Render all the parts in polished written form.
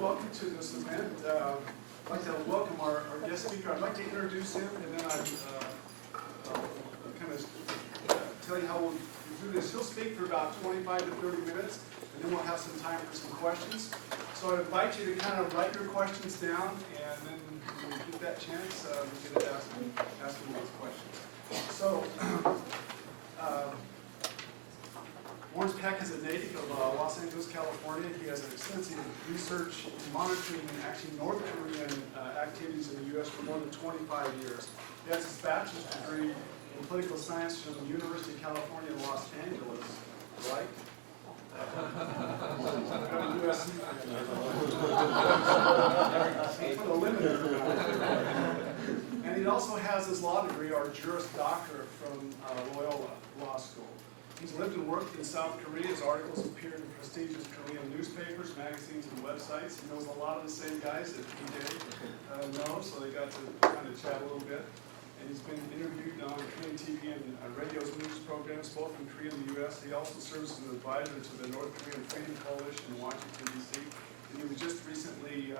welcome to this event. I'd like to welcome our guest speaker. I'd like to introduce him, and then I'll kind of tell you how we'll do this. He'll speak for about 25 to 30 minutes, and then we'll have some time for some questions. So I'd invite you to kind of write your questions down, and then when you get that chance, we get to ask him those questions. So, Lawrence Peck is a native of Los Angeles, California. He has an extensive research in monitoring actually North Korean activities in the U.S. for more than 25 years. He has his bachelor's degree in political science from the University of California in Los Angeles, right? USC. And he also has his law degree, or Juris Doctor, from Loyola Law School. He's lived and worked in South Korea. His articles appeared in prestigious Korean newspapers, magazines, and websites. He knows a lot of the same guys that he did know, so they got to kind of chat a little bit. And he's been interviewed on Korean TV and radio news programs, both in Korea and the U.S. He also serves as an advisor to the North Korean Freedom Coalition in Washington, D.C. And he was just recently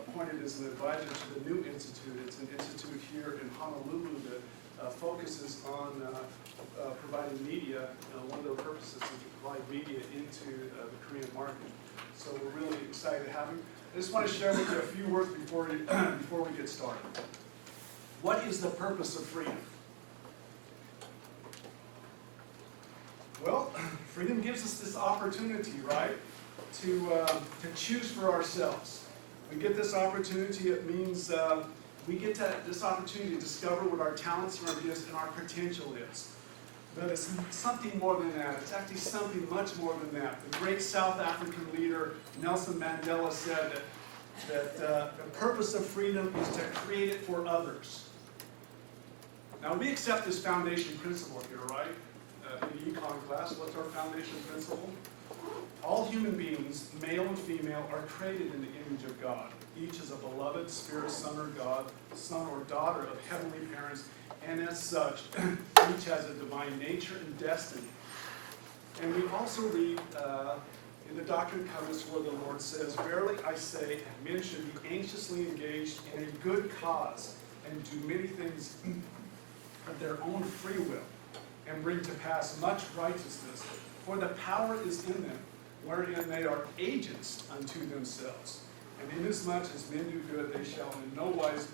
appointed as an advisor to the New Institute. It's an institute here in Honolulu that focuses on providing media. One of their purposes is to provide media into the Korean market. So we're really excited to have him. I just want to share with you a few words before we get started. What is the purpose of freedom? Well, freedom gives us this opportunity, right, to choose for ourselves. We get this opportunity. It means we get this opportunity to discover what our talents and our gifts and our potential is. But it's something more than that. It's actually something much more than that. The great South African leader Nelson Mandela said that the purpose of freedom is to create it for others. Now, we accept this foundation principle here, right? In the econ class, what's our foundation principle? All human beings, male and female, are created in the image of God. Each is a beloved spirit son or God, son or daughter of heavenly parents, and as such, each has a divine nature and destiny. And we also read in the Doctrine and Covenants where the Lord says, "Verily I say, men should be anxiously engaged in a good cause, and do many things of their own free will, and bring to pass much righteousness. For the power is in them, wherein they are agents unto themselves. And inasmuch as men do good, they shall in no wise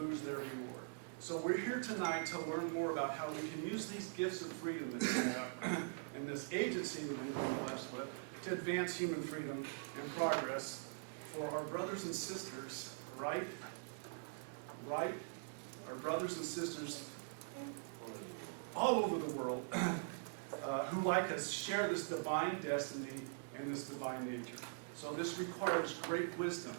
lose their reward." So we're here tonight to learn more about how we can use these gifts of freedom that we have and this agency that we've been blessed with to advance human freedom and progress for our brothers and sisters, right? Right? Our brothers and sisters all over the world who, like us, share this divine destiny and this divine nature. So this requires great wisdom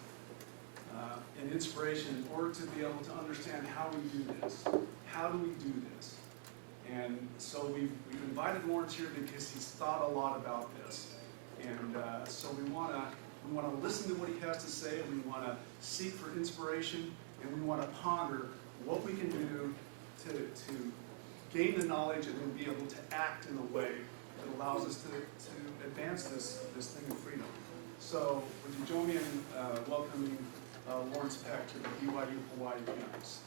and inspiration in order to be able to understand how we do this. How do we do this? And so we've invited Lawrence here because he's thought a lot about this. And so we want to listen to what he has to say, and we want to seek for inspiration, and we want to ponder what we can do to gain the knowledge and then be able to act in a way that allows us to advance this thing of freedom. So would you join me in welcoming Lawrence Peck to the BYU-Hawaii campus.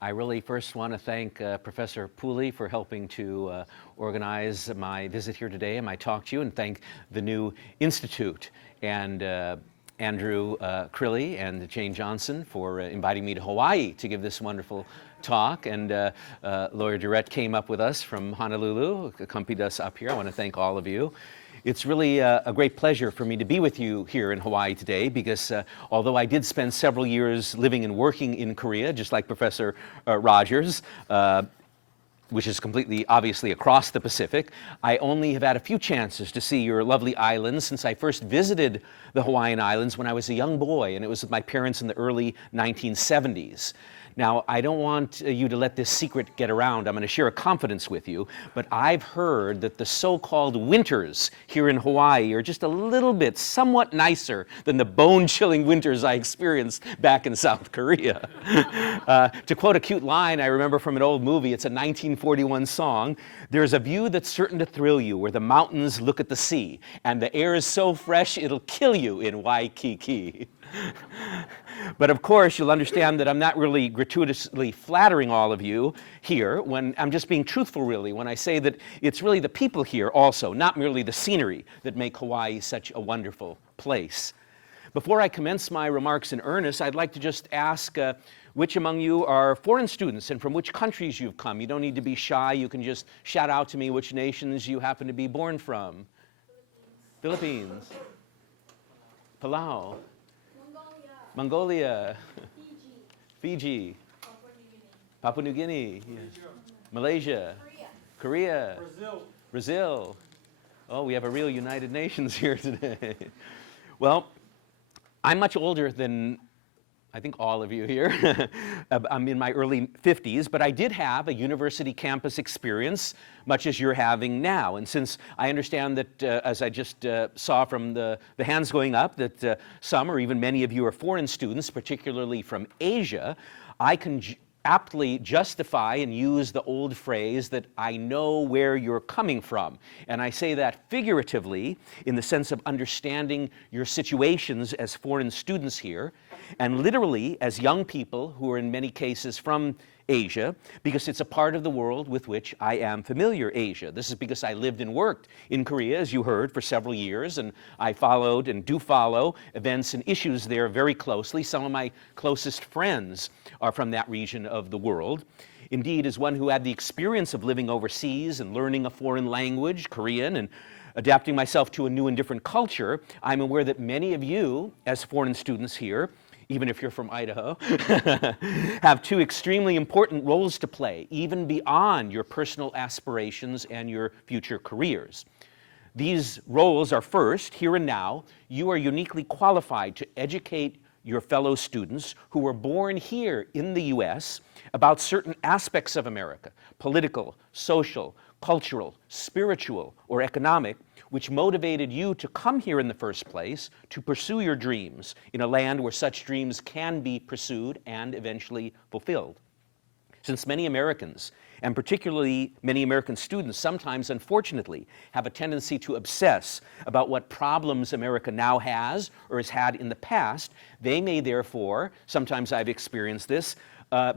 I really first want to thank Professor Pooley for helping to organize my visit here today and my talk to you, and thank the New Institute and Andrew Crilly and Jane Johnson for inviting me to Hawaii to give this wonderful talk. And Lawyer Durrett came up with us from Honolulu, accompanied us up here. I want to thank all of you. It's really a great pleasure for me to be with you here in Hawaii today because although I did spend several years living and working in Korea, just like Professor Rogers, which is completely obviously across the Pacific, I only have had a few chances to see your lovely islands since I first visited the Hawaiian Islands when I was a young boy, and it was with my parents in the early 1970s. Now, I don't want you to let this secret get around. I'm going to share a confidence with you, but I've heard that the so-called winters here in Hawaii are just a little bit somewhat nicer than the bone-chilling winters I experienced back in South Korea. To quote a cute line I remember from an old movie, it's a 1941 song, "There's a view that's certain to thrill you where the mountains look at the sea, and the air is so fresh it'll kill you in Waikiki." But of course, you'll understand that I'm not really gratuitously flattering all of you here when I'm just being truthful, really, when I say that it's really the people here also, not merely the scenery, that make Hawaii such a wonderful place. Before I commence my remarks in earnest, I'd like to just ask which among you are foreign students and from which countries you've come. You don't need to be shy. You can just shout out to me which nations you happen to be born from. Philippines. Palau. Mongolia, Fiji, Papua New Guinea, yes. Malaysia, Korea, Brazil. Oh, we have a real United Nations here today. Well, I'm much older than I think all of you here. I'm in my early 50s, but I did have a university campus experience, much as you're having now. And since I understand that, as I just saw from the hands going up, that some or even many of you are foreign students, particularly from Asia, I can aptly justify and use the old phrase that I know where you're coming from. And I say that figuratively in the sense of understanding your situations as foreign students here, and literally as young people who are in many cases from Asia, because it's a part of the world with which I am familiar, Asia. This is because I lived and worked in Korea, as you heard, for several years, and I followed and do follow events and issues there very closely. Some of my closest friends are from that region of the world. Indeed, as one who had the experience of living overseas and learning a foreign language, Korean, and adapting myself to a new and different culture, I'm aware that many of you, as foreign students here, even if you're from Idaho, have two extremely important roles to play, even beyond your personal aspirations and your future careers. These roles are first, here and now, you are uniquely qualified to educate your fellow students who were born here in the U.S. about certain aspects of America, political, social, cultural, spiritual, or economic, which motivated you to come here in the first place to pursue your dreams in a land where such dreams can be pursued and eventually fulfilled. Since many Americans, and particularly many American students, sometimes, unfortunately, have a tendency to obsess about what problems America now has or has had in the past, they may therefore, sometimes I've experienced this,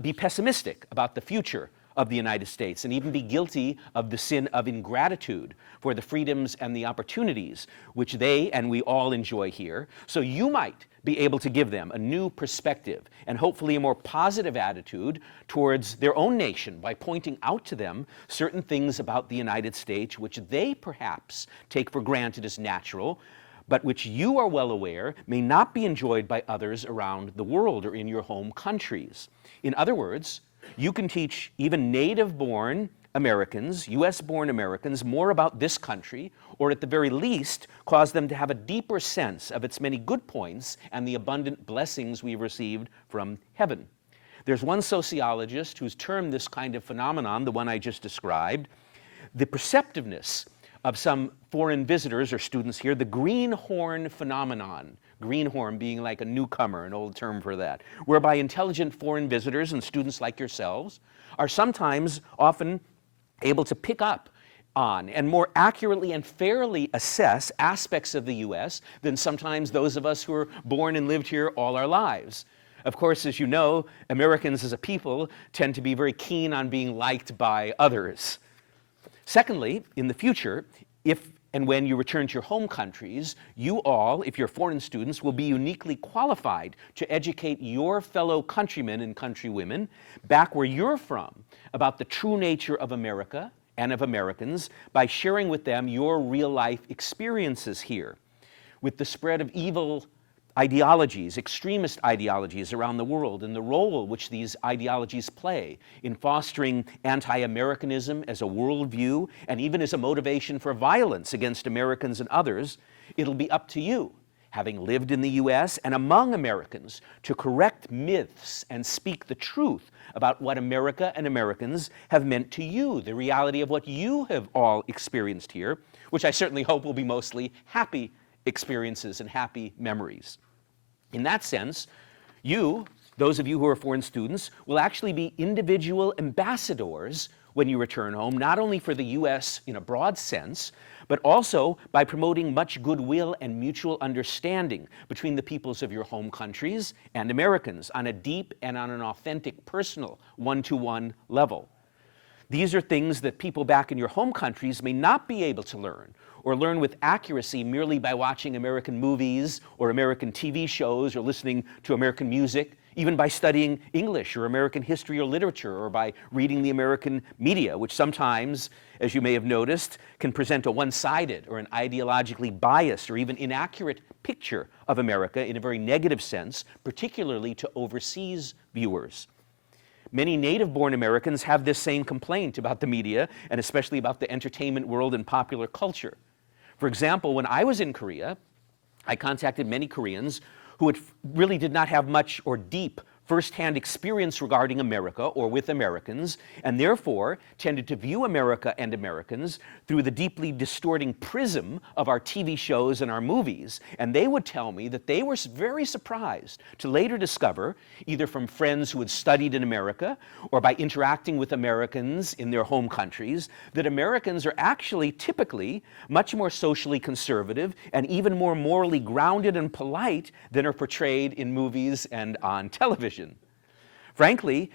be pessimistic about the future of the United States and even be guilty of the sin of ingratitude for the freedoms and the opportunities which they and we all enjoy here. So you might be able to give them a new perspective and hopefully a more positive attitude towards their own nation by pointing out to them certain things about the United States which they perhaps take for granted as natural, but which you are well aware may not be enjoyed by others around the world or in your home countries. In other words, you can teach even native-born Americans, US-born Americans, more about this country, or at the very least, cause them to have a deeper sense of its many good points and the abundant blessings we've received from heaven. There's one sociologist who's termed this kind of phenomenon, the one I just described, the perceptiveness of some foreign visitors or students here, the greenhorn phenomenon. Greenhorn being like a newcomer, an old term for that, whereby intelligent foreign visitors and students like yourselves are sometimes often able to pick up on and more accurately and fairly assess aspects of the U.S. than sometimes those of us who are born and lived here all our lives. Of course, as you know, Americans as a people tend to be very keen on being liked by others. Secondly, in the future, if and when you return to your home countries, you all, if you're foreign students, will be uniquely qualified to educate your fellow countrymen and countrywomen back where you're from about the true nature of America and of Americans by sharing with them your real-life experiences here. With the spread of evil ideologies, extremist ideologies around the world, and the role which these ideologies play in fostering anti-Americanism as a worldview and even as a motivation for violence against Americans and others, it'll be up to you, having lived in the U.S. and among Americans, to correct myths and speak the truth about what America and Americans have meant to you, the reality of what you have all experienced here, which I certainly hope will be mostly happy experiences and happy memories. In that sense, you, those of you who are foreign students, will actually be individual ambassadors when you return home, not only for the U.S. in a broad sense, but also by promoting much goodwill and mutual understanding between the peoples of your home countries and Americans on a deep and on an authentic, personal, one-to-one level. These are things that people back in your home countries may not be able to learn, or learn with accuracy merely by watching American movies or American TV shows or listening to American music, even by studying English or American history or literature, or by reading the American media, which sometimes, as you may have noticed, can present a one-sided or an ideologically biased or even inaccurate picture of America in a very negative sense, particularly to overseas viewers. Many native-born Americans have this same complaint about the media, and especially about the entertainment world and popular culture. For example, when I was in Korea, I contacted many Koreans who really did not have much or deep first-hand experience regarding America or with Americans, and therefore tended to view America and Americans through the deeply distorting prism of our TV shows and our movies. And they would tell me that they were very surprised to later discover, either from friends who had studied in America or by interacting with Americans in their home countries, that Americans are actually typically much more socially conservative and even more morally grounded and polite than are portrayed in movies and on television. Frankly,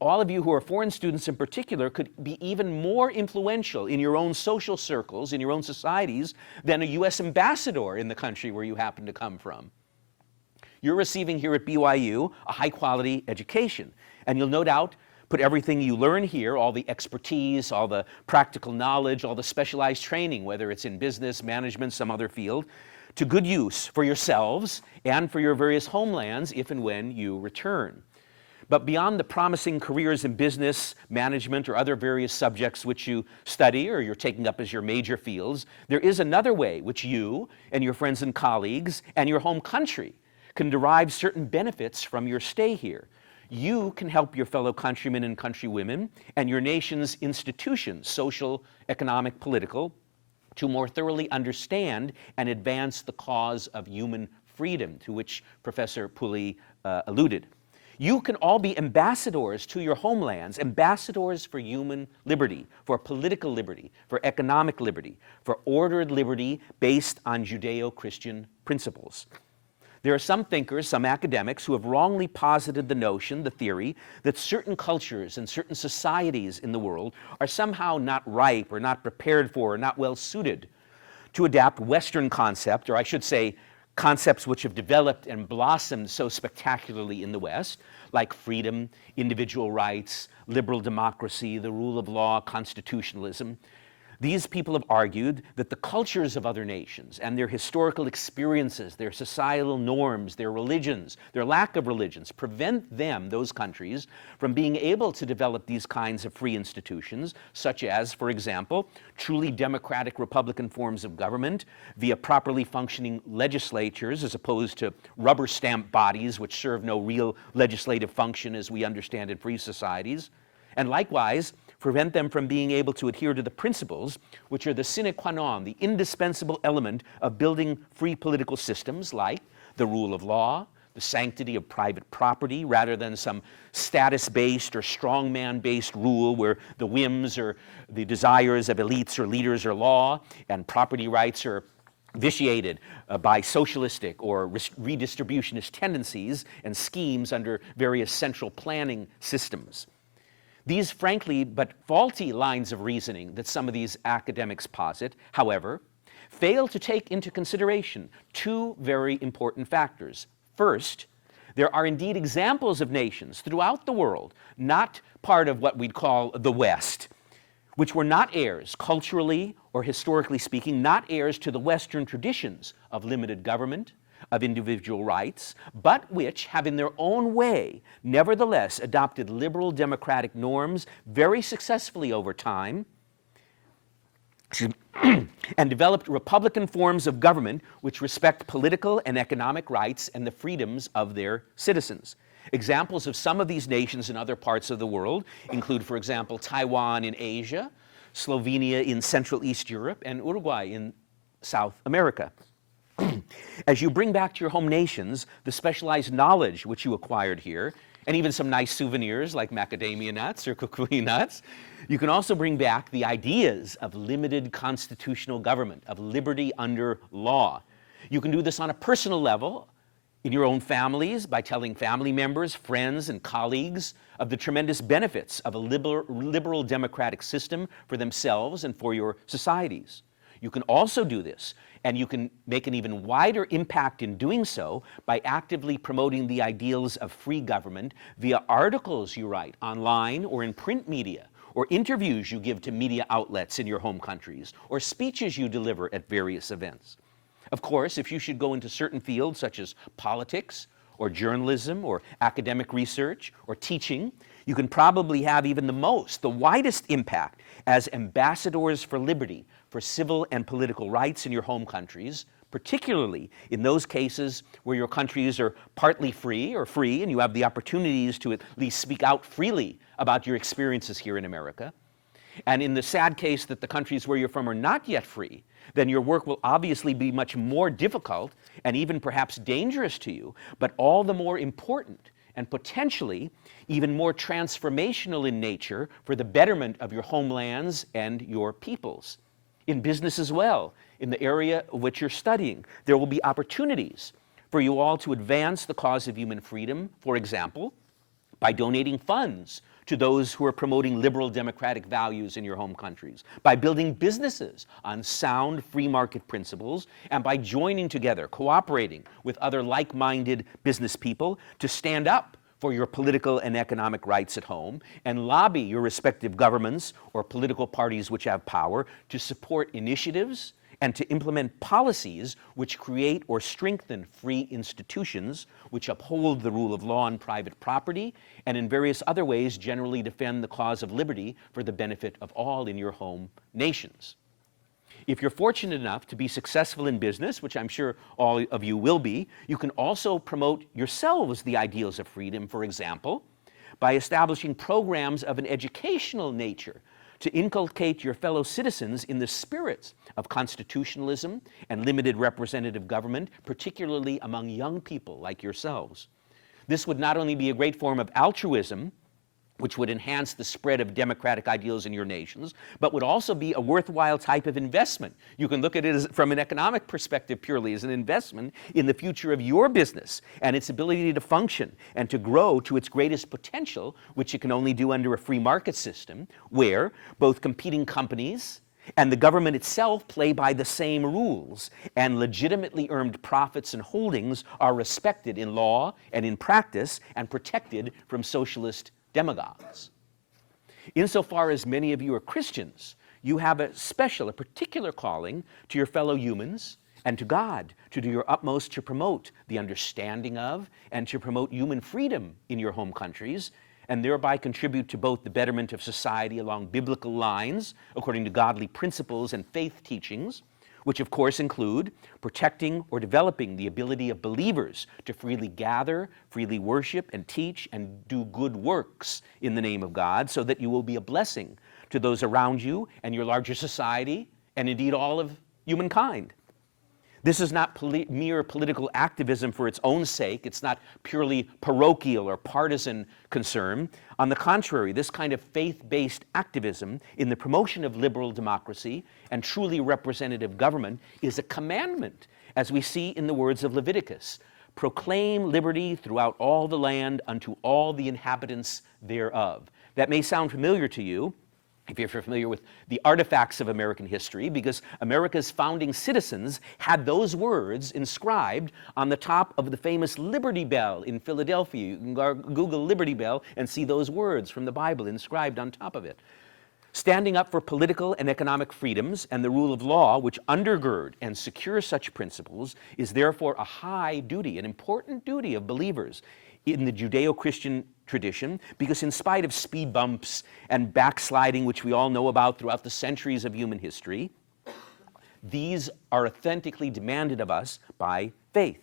all of you who are foreign students in particular, could be even more influential in your own social circles, in your own societies, than a U.S. ambassador in the country where you happen to come from. You're receiving here at BYU a high-quality education, and you'll no doubt put everything you learn here, all the expertise, all the practical knowledge, all the specialized training, whether it's in business, management, some other field, to good use for yourselves and for your various homelands if and when you return. But beyond the promising careers in business, management, or other various subjects which you study or you're taking up as your major fields, there is another way which you and your friends and colleagues and your home country can derive certain benefits from your stay here. You can help your fellow countrymen and countrywomen and your nation's institutions, social, economic, political, to more thoroughly understand and advance the cause of human freedom, to which Professor Pooley alluded. You can all be ambassadors to your homelands, ambassadors for human liberty, for political liberty, for economic liberty, for ordered liberty based on Judeo-Christian principles. There are some thinkers, some academics, who have wrongly posited the notion, the theory, that certain cultures and certain societies in the world are somehow not ripe or not prepared for or not well suited to adapt Western concept, or I should say concepts which have developed and blossomed so spectacularly in the West, like freedom, individual rights, liberal democracy, the rule of law, constitutionalism. These people have argued that the cultures of other nations and their historical experiences, their societal norms, their religions, their lack of religions, prevent them, those countries, from being able to develop these kinds of free institutions, such as, for example, truly democratic Republican forms of government via properly functioning legislatures, as opposed to rubber stamp bodies which serve no real legislative function as we understand in free societies. And likewise, prevent them from being able to adhere to the principles which are the sine qua non, the indispensable element of building free political systems, like the rule of law, the sanctity of private property, rather than some status-based or strongman-based rule where the whims or the desires of elites or leaders are law, and property rights are vitiated by socialistic or redistributionist tendencies and schemes under various central planning systems. These frankly but faulty lines of reasoning that some of these academics posit, however, fail to take into consideration two very important factors. First, there are indeed examples of nations throughout the world, not part of what we'd call the West, which were not heirs, culturally or historically speaking, not heirs to the Western traditions of limited government, of individual rights, but which have in their own way nevertheless adopted liberal democratic norms very successfully over time, excuse me, and developed republican forms of government which respect political and economic rights and the freedoms of their citizens. Examples of some of these nations in other parts of the world include, for example, Taiwan in Asia, Slovenia in Central East Europe, and Uruguay in South America. As you bring back to your home nations the specialized knowledge which you acquired here, and even some nice souvenirs like macadamia nuts or kukui nuts, you can also bring back the ideas of limited constitutional government, of liberty under law. You can do this on a personal level, in your own families, by telling family members, friends, and colleagues of the tremendous benefits of a liberal democratic system for themselves and for your societies. You can also do this, and you can make an even wider impact in doing so by actively promoting the ideals of free government via articles you write online or in print media, or interviews you give to media outlets in your home countries, or speeches you deliver at various events. Of course, if you should go into certain fields such as politics, or journalism, or academic research, or teaching, you can probably have even the widest impact as ambassadors for liberty, for civil and political rights in your home countries, particularly in those cases where your countries are partly free or free and you have the opportunities to at least speak out freely about your experiences here in America. And in the sad case that the countries where you're from are not yet free, then your work will obviously be much more difficult and even perhaps dangerous to you, but all the more important and potentially even more transformational in nature for the betterment of your homelands and your peoples. In business as well, in the area of which you're studying, there will be opportunities for you all to advance the cause of human freedom, for example, by donating funds to those who are promoting liberal democratic values in your home countries, by building businesses on sound free market principles, and by joining together, cooperating with other like-minded business people to stand up for your political and economic rights at home and lobby your respective governments or political parties which have power to support initiatives and to implement policies which create or strengthen free institutions, which uphold the rule of law and private property, and in various other ways generally defend the cause of liberty for the benefit of all in your home nations. If you're fortunate enough to be successful in business, which I'm sure all of you will be, you can also promote yourselves the ideals of freedom, for example, by establishing programs of an educational nature to inculcate your fellow citizens in the spirits of constitutionalism and limited representative government, particularly among young people like yourselves. This would not only be a great form of altruism, which would enhance the spread of democratic ideals in your nations, but would also be a worthwhile type of investment. You can look at it as, from an economic perspective purely, as an investment in the future of your business and its ability to function and to grow to its greatest potential, which it can only do under a free market system, where both competing companies and the government itself play by the same rules, and legitimately earned profits and holdings are respected in law and in practice and protected from socialist demagogues. Insofar as many of you are Christians, you have a particular calling to your fellow humans and to God to do your utmost to promote the understanding of and to promote human freedom in your home countries, and thereby contribute to both the betterment of society along biblical lines, according to godly principles and faith teachings, which of course include protecting or developing the ability of believers to freely gather, freely worship, and teach, and do good works in the name of God, so that you will be a blessing to those around you and your larger society, and indeed all of humankind. This is not mere political activism for its own sake. It's not purely parochial or partisan concern. On the contrary, this kind of faith-based activism in the promotion of liberal democracy and truly representative government is a commandment, as we see in the words of Leviticus. Proclaim liberty throughout all the land unto all the inhabitants thereof. That may sound familiar to you, if you're familiar with the artifacts of American history, because America's founding citizens had those words inscribed on the top of the famous Liberty Bell in Philadelphia. You can Google Liberty Bell and see those words from the Bible inscribed on top of it. Standing up for political and economic freedoms and the rule of law, which undergird and secure such principles, is therefore a high duty, an important duty of believers in the Judeo-Christian tradition, because in spite of speed bumps and backsliding, which we all know about throughout the centuries of human history, These are authentically demanded of us by faith.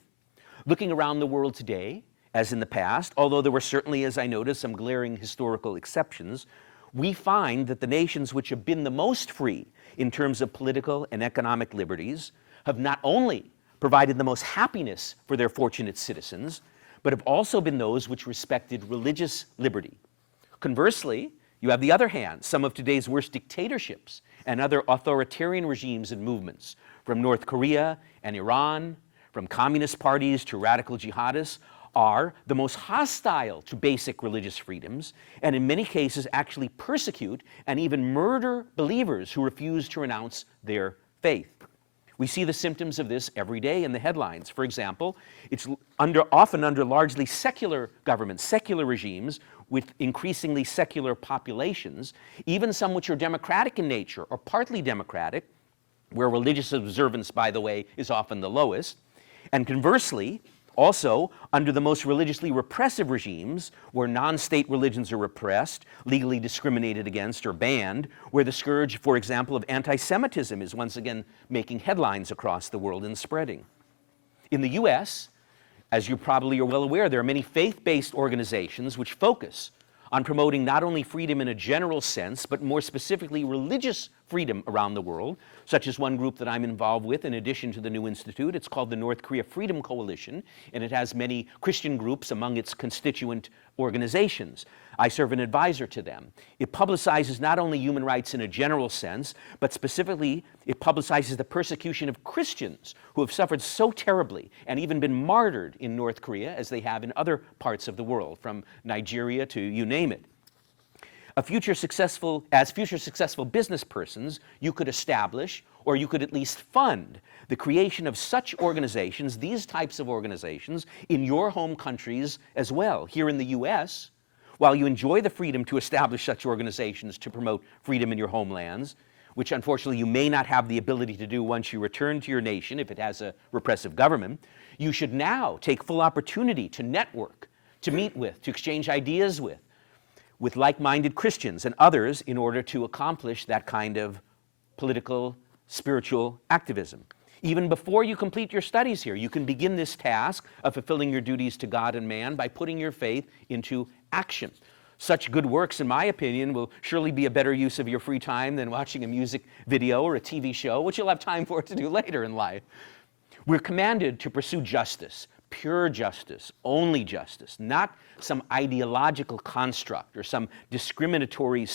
Looking around the world today, as in the past, although there were certainly, as I noted, some glaring historical exceptions, we find that the nations which have been the most free in terms of political and economic liberties have not only provided the most happiness for their fortunate citizens, but have also been those which respected religious liberty. Conversely, you have the other hand, some of today's worst dictatorships and other authoritarian regimes and movements, from North Korea and Iran, from communist parties to radical jihadists, are the most hostile to basic religious freedoms, and in many cases actually persecute and even murder believers who refuse to renounce their faith. We see the symptoms of this every day in the headlines. For example, it's often under largely secular governments, secular regimes with increasingly secular populations, even some which are democratic in nature or partly democratic, where religious observance, by the way, is often the lowest. And conversely, also, under the most religiously repressive regimes, where non-state religions are repressed, legally discriminated against, or banned, where the scourge, for example, of anti-Semitism is once again making headlines across the world and spreading. In the US, as you probably are well aware, there are many faith-based organizations which focus on promoting not only freedom in a general sense, but more specifically religious freedom around the world, such as one group that I'm involved with in addition to the new institute. It's called the North Korea Freedom Coalition, and it has many Christian groups among its constituent organizations. I serve an advisor to them. It publicizes not only human rights in a general sense, but specifically it publicizes the persecution of Christians who have suffered so terribly and even been martyred in North Korea as they have in other parts of the world, from Nigeria to you name it. As future successful business persons, you could establish, or you could at least fund, the creation of such organizations, these types of organizations, in your home countries as well. Here in the US, while you enjoy the freedom to establish such organizations to promote freedom in your homelands, which unfortunately you may not have the ability to do once you return to your nation if it has a repressive government, you should now take full opportunity to network, to meet with, to exchange ideas with like-minded Christians and others in order to accomplish that kind of political, spiritual activism. Even before you complete your studies here, you can begin this task of fulfilling your duties to God and man by putting your faith into action. Such good works, in my opinion, will surely be a better use of your free time than watching a music video or a TV show, which you'll have time for to do later in life. We're commanded to pursue justice, pure justice, only justice, not some ideological construct or some discriminatory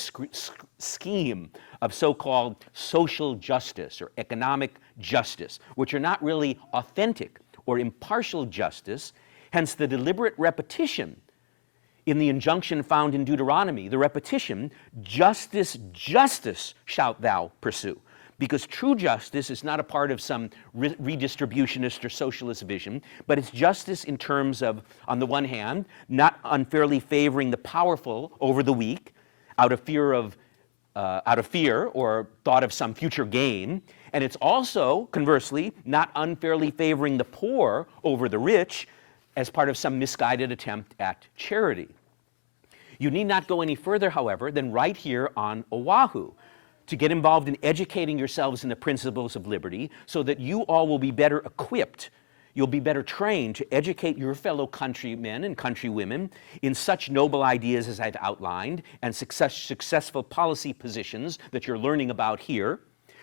scheme of so-called social justice or economic justice, which are not really authentic or impartial justice, hence the deliberate repetition in the injunction found in Deuteronomy, the repetition, justice, justice shalt thou pursue. Because true justice is not a part of some redistributionist or socialist vision, but it's justice in terms of, on the one hand, not unfairly favoring the powerful over the weak, out of fear or thought of some future gain, and it's also, conversely, not unfairly favoring the poor over the rich as part of some misguided attempt at charity. You need not go any further, however, than right here on Oahu, to get involved in educating yourselves in the principles of liberty so that you all will be better equipped, you'll be better trained to educate your fellow countrymen and countrywomen in such noble ideas as I've outlined and successful policy positions that you're learning about here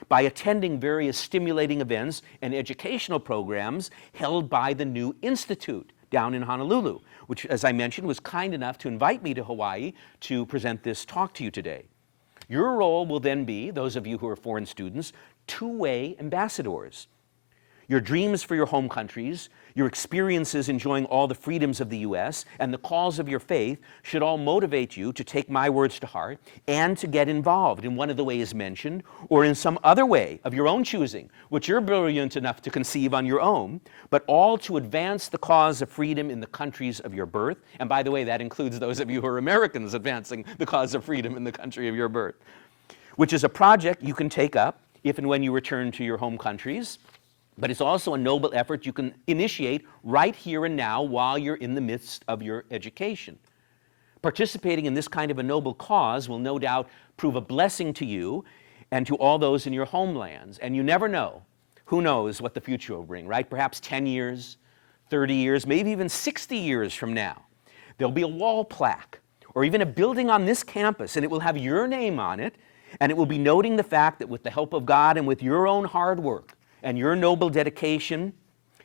by attending various stimulating events and educational programs held by the new institute down in Honolulu, which, as I mentioned, was kind enough to invite me to Hawaii to present this talk to you today. Your role will then be, those of you who are foreign students, two-way ambassadors. Your dreams for your home countries, your experiences enjoying all the freedoms of the US, and the calls of your faith should all motivate you to take my words to heart and to get involved in one of the ways mentioned or in some other way of your own choosing, which you're brilliant enough to conceive on your own, but all to advance the cause of freedom in the countries of your birth. And by the way, that includes those of you who are Americans advancing the cause of freedom in the country of your birth, which is a project you can take up if and when you return to your home countries. But it's also a noble effort you can initiate right here and now while you're in the midst of your education. Participating in this kind of a noble cause will no doubt prove a blessing to you and to all those in your homelands. And you never know, who knows what the future will bring, right? Perhaps 10 years, 30 years, maybe even 60 years from now, there'll be a wall plaque or even a building on this campus, and it will have your name on it, and it will be noting the fact that with the help of God and with your own hard work and your noble dedication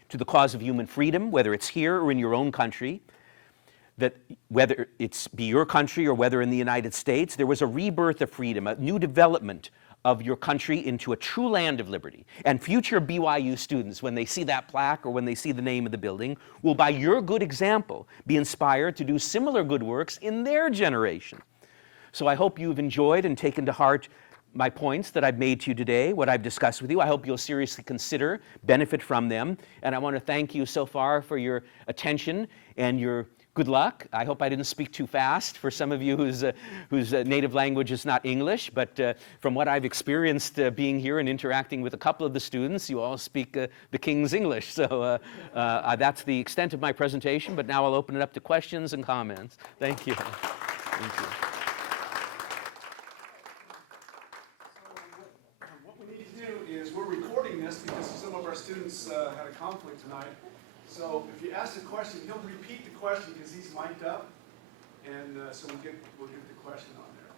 to the cause of human freedom, whether it's here or in your own country, that whether it's be your country or whether in the United States, there was a rebirth of freedom, a new development of your country into a true land of liberty. And future BYU students, when they see that plaque or when they see the name of the building, will by your good example be inspired to do similar good works in their generation. So I hope you've enjoyed and taken to heart my points that I've made to you today, what I've discussed with you. I hope you'll seriously consider, benefit from them. And I want to thank you so far for your attention and your good luck. I hope I didn't speak too fast for some of you whose native language is not English, but from what I've experienced being here and interacting with a couple of the students, you all speak the King's English. So that's the extent of my presentation, but now I'll open it up to questions and comments. Thank you. Thank you. What we need to do is, we're recording this because some of our students had a conflict tonight. So if you ask a question, he'll repeat the question because he's mic'd up, and so we'll get the question on there.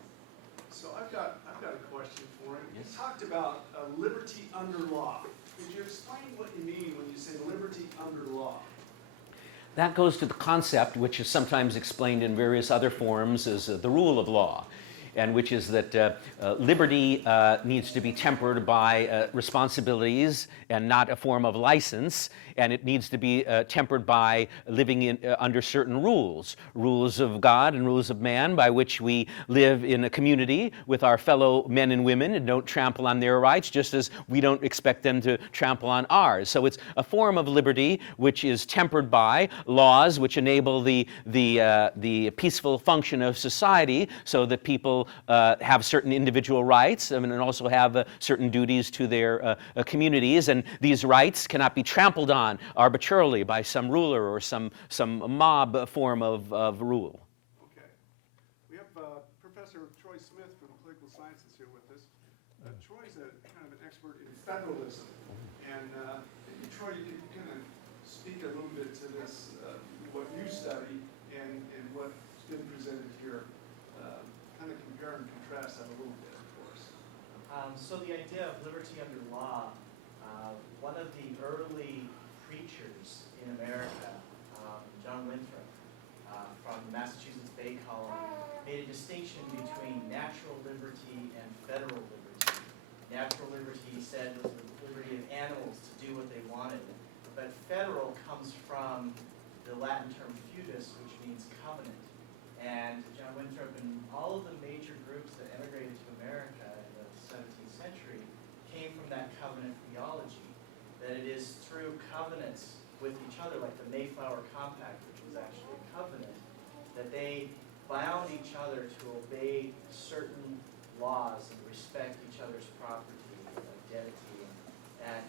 So I've got a question for him. Yes. You talked about liberty under law. Could you explain what you mean when you say liberty under law? That goes to the concept, which is sometimes explained in various other forms as the rule of law, and which is that liberty needs to be tempered by responsibilities and not a form of license, and it needs to be tempered by living under certain rules of God and rules of man, by which we live in a community with our fellow men and women and don't trample on their rights, just as we don't expect them to trample on ours. So it's a form of liberty which is tempered by laws which enable the peaceful function of society, so that people have certain individual rights and also have certain duties to their communities, and these rights cannot be trampled on arbitrarily by some ruler or some mob form of rule. Okay. We have Professor Troy Smith from Political Sciences here with us. Troy's kind of an expert in federalism, and maybe Troy, you can kind of speak a little bit to this, what you study and what's been presented here. Kind of compare and contrast that a little bit, of course. So the idea of liberty under law, one of the early preachers in America, John Winthrop, from the Massachusetts Bay Colony, made a distinction between natural liberty and federal liberty. Natural liberty, he said, was the liberty of animals to do what they wanted, but federal comes from the Latin term feudus, which means covenant. And John Winthrop and all of the major groups that emigrated to America in the 17th century came from that covenant theology, that it is through covenants with each other, like the Mayflower Compact, which was actually a covenant, that they bound each other to obey certain laws and respect each other's property and identity. And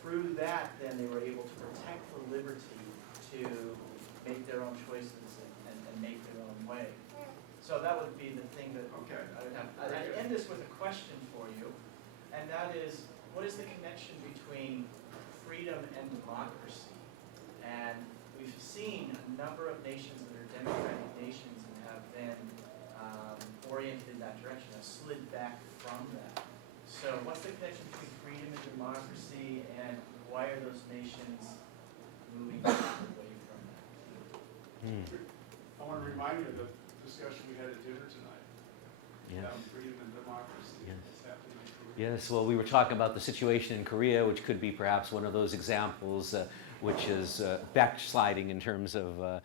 through that, then they were able to protect the liberty to make their own choices and make their own way. So that would be the thing that Okay. I would have. I'd end this with a question for you, and that is, what is the connection between freedom and democracy? And we've seen a number of nations that are democratic nations and have been oriented in that direction, have slid back from that. So what's the connection between freedom and democracy, and why are those nations moving away from that? I want to remind you of the discussion we had at dinner tonight. Yes. Freedom and democracy. Yes. What's happening in Korea. Yes, well, we were talking about the situation in Korea, which could be perhaps one of those examples which is backsliding in terms of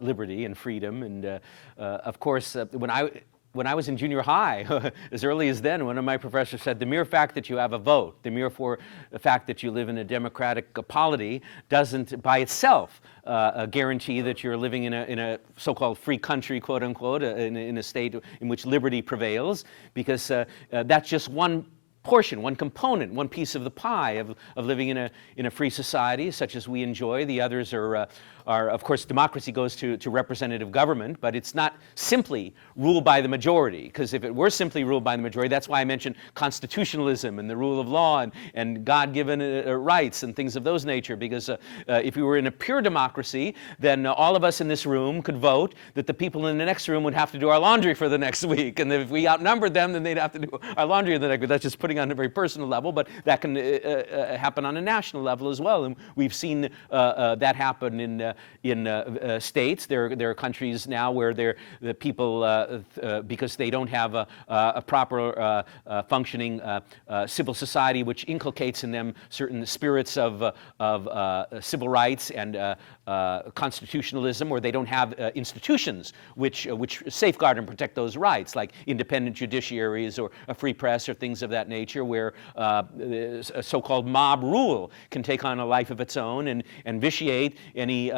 liberty and freedom. And of course, when I was in junior high, as early as then, one of my professors said, the mere fact that you have a vote, the mere fact that you live in a democratic polity doesn't by itself guarantee that you're living in a so-called free country, quote unquote, in a state in which liberty prevails, because that's just one portion, one component, one piece of the pie of living in a free society such as we enjoy. The others are of course, democracy goes to representative government, but it's not simply ruled by the majority, because if it were simply ruled by the majority, that's why I mentioned constitutionalism and the rule of law and God-given rights and things of those nature, because if we were in a pure democracy, then all of us in this room could vote that the people in the next room would have to do our laundry for the next week, and if we outnumbered them, then they'd have to do our laundry the next week. That's just putting on a very personal level, but that can happen on a national level as well, and we've seen that happen in states. There are countries now where the people, because they don't have a proper functioning civil society, which inculcates in them certain spirits of civil rights and constitutionalism, or they don't have institutions which safeguard and protect those rights, like independent judiciaries or a free press or things of that nature, where a so-called mob rule can take on a life of its own and vitiate any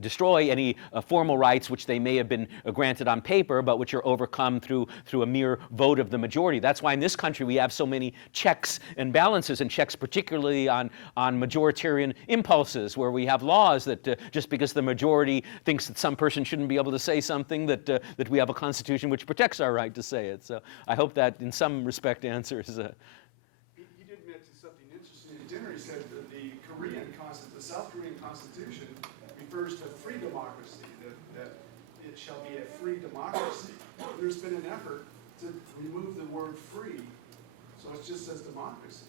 destroy any formal rights which they may have been granted on paper, but which are overcome through a mere vote of the majority. That's why in this country we have so many checks and balances, and checks particularly on majoritarian impulses, where we have laws that just because the majority thinks that some person shouldn't be able to say something, that we have a constitution which protects our right to say it. So I hope that in some respect answers. He did mention something interesting at dinner. He said that the South Korean Constitution refers to free democracy, that it shall be a free democracy. There's been an effort to remove the word free, so it just says democracy.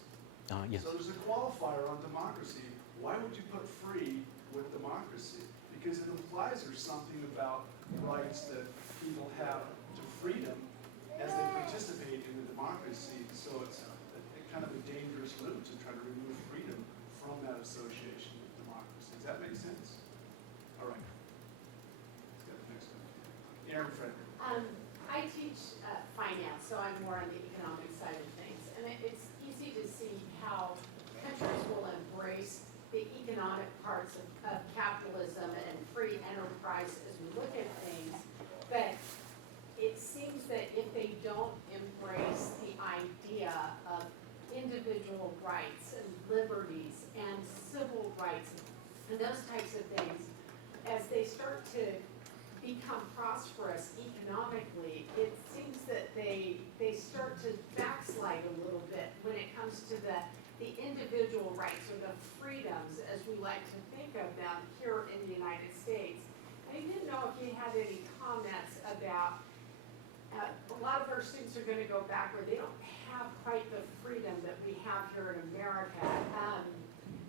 Yes. So there's a qualifier on democracy. Why would you put free with democracy? Because it implies there's something about rights that people have to freedom as they participate in the democracy. So it's kind of a dangerous move to try to remove freedom from that association with democracy. Does that make sense? All right. Let's get the next one. Aaron Frederick. I teach finance, so I'm more on the economic side of things. And it's easy to see how countries will embrace the economic parts of capitalism and free enterprise as we look at things. But it seems that if they don't embrace the idea of individual rights and liberties and civil rights and those types of things, as they start to become prosperous economically, it seems that they start to backslide a little bit when it comes to the individual rights or the freedoms as we like to think of them here in the United States. I didn't know if you had any comments about a lot of our students are going to go back where they don't have quite the freedom that we have here in America.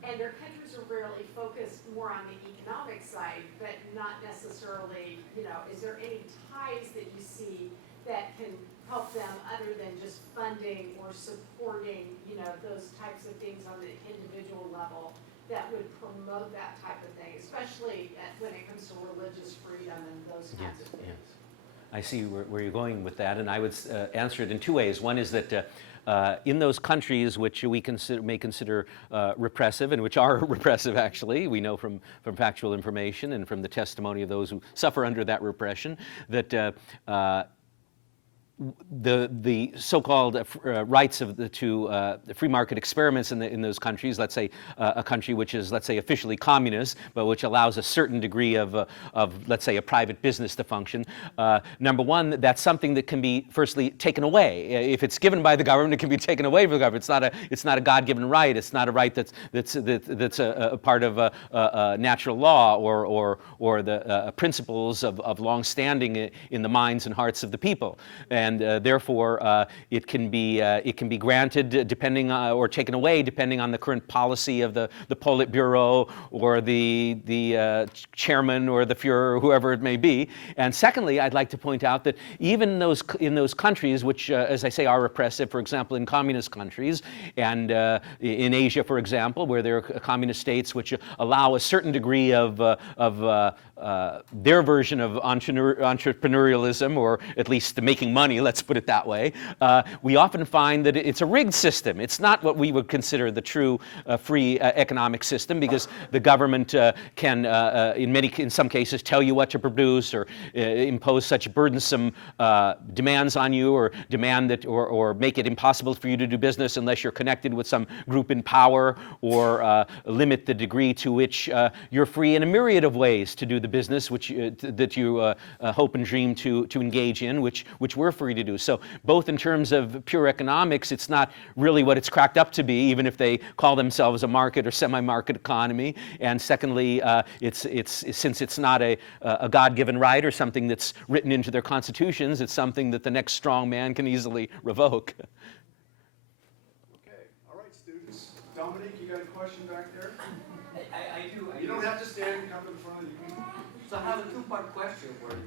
And their countries are rarely focused more on the economic side, but not necessarily, is there any ties that you see that can help them other than just funding or supporting, those types of things on the individual level that would promote that type of thing, especially when it comes to religious freedom and those kinds of things? Yes. I see where you're going with that, and I would answer it in two ways. One is that in those countries which we may consider repressive, and which are repressive actually, we know from factual information and from the testimony of those who suffer under that repression, that the so-called rights of the free market experiments in those countries, let's say a country which is, let's say, officially communist, but which allows a certain degree of let's say, a private business to function. Number one, that's something that can be, firstly, taken away. If it's given by the government, it can be taken away from the government. It's not a God-given right. It's not a right that's a part of natural law or the principles of long-standing in the minds and hearts of the people. And therefore, it can be granted depending on, or taken away depending on the current policy of the Politburo or the chairman or the Fuhrer, or whoever it may be. And secondly, I'd like to point out that even in those countries which, as I say, are repressive, for example, in communist countries, and in Asia, for example, where there are communist states which allow a certain degree of their version of entrepreneurialism, or at least making money money, let's put it that way, we often find that it's a rigged system. It's not what we would consider the true free economic system, because the government can, in some cases, tell you what to produce, or impose such burdensome demands on you, or demand that, or make it impossible for you to do business unless you're connected with some group in power, or limit the degree to which you're free in a myriad of ways to do the business that you hope and dream to engage in, which we're free to do. So both in terms of pure economics, it's not really what it's cracked up to be, even if they call themselves a market or semi-market economy. And secondly, since it's not a God-given right or something that's written into their constitutions, it's something that the next strong man can easily revoke. Okay, all right, students. Dominic, you got a question back there? I do. You don't have to stand and come to the front. You can... So I have a two-part question for you